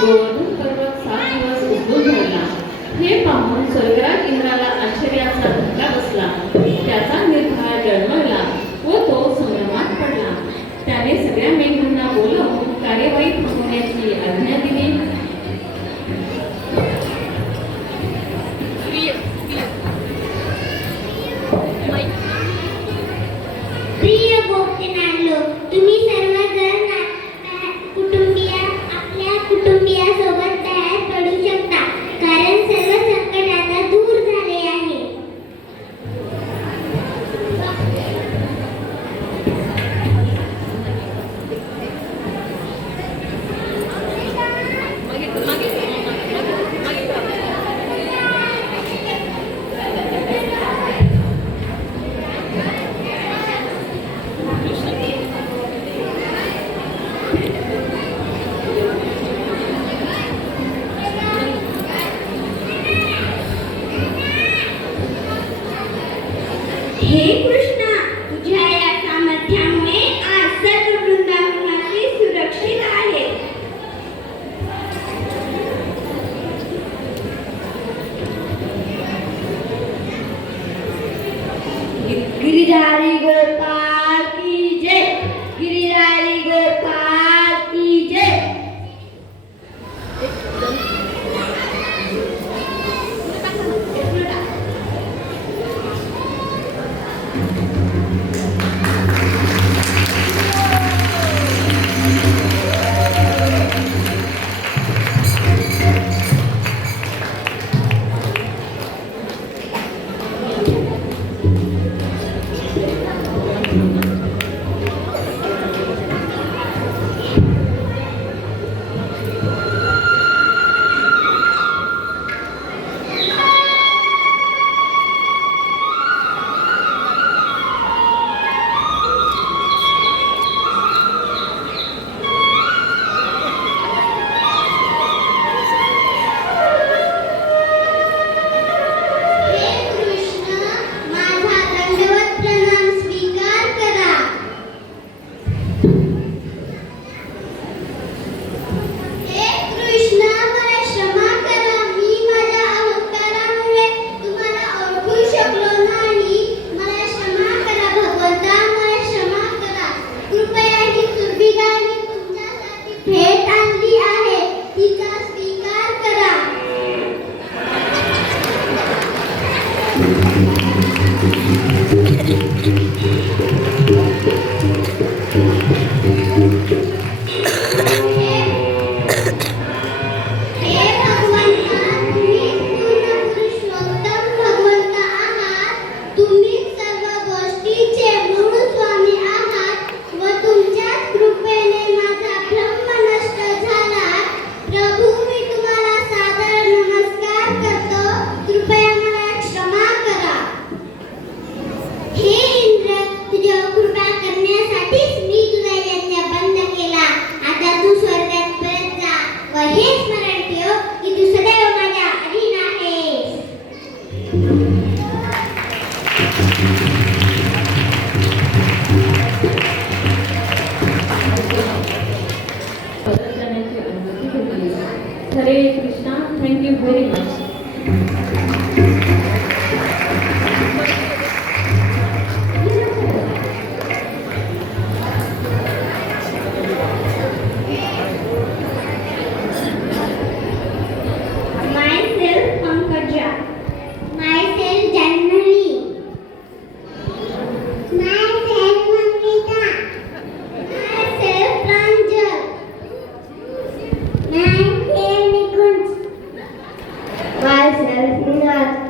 गोवर्धन पर्वत 7 दिवस उघडून धरला. हे पाहून स्वर्गराज इंद्राला आश्चर्याचा धक्का बसला. त्याचा निर्धार डळमळला व तो संभ्रमात पडला. त्याने सगळ्या मेघांना बोलावून कार्यवाही थांबवण्याची आज्ञा दिली. प्रिय गोपीनाथलो, तुम्ही सर्वजण आपल्या कुटुंबियासोबत बाहेर पडू शकता, कारण सर्व संकट आता दूर झाले आहे. हे कृष्णा, तुझ्या या सामर्थ्यामुळे आज सर्व वृंदावनाची सुरक्षित आहे. गिरिधारी गोपाल की जय, गिरिधारी गोपाल की जय. Hare Krishna, thank you very much. Myself Pankaj. Myself Janmali. Myself Mamrita. Myself Pranjal. Myself Nikunj. Myself Ninad.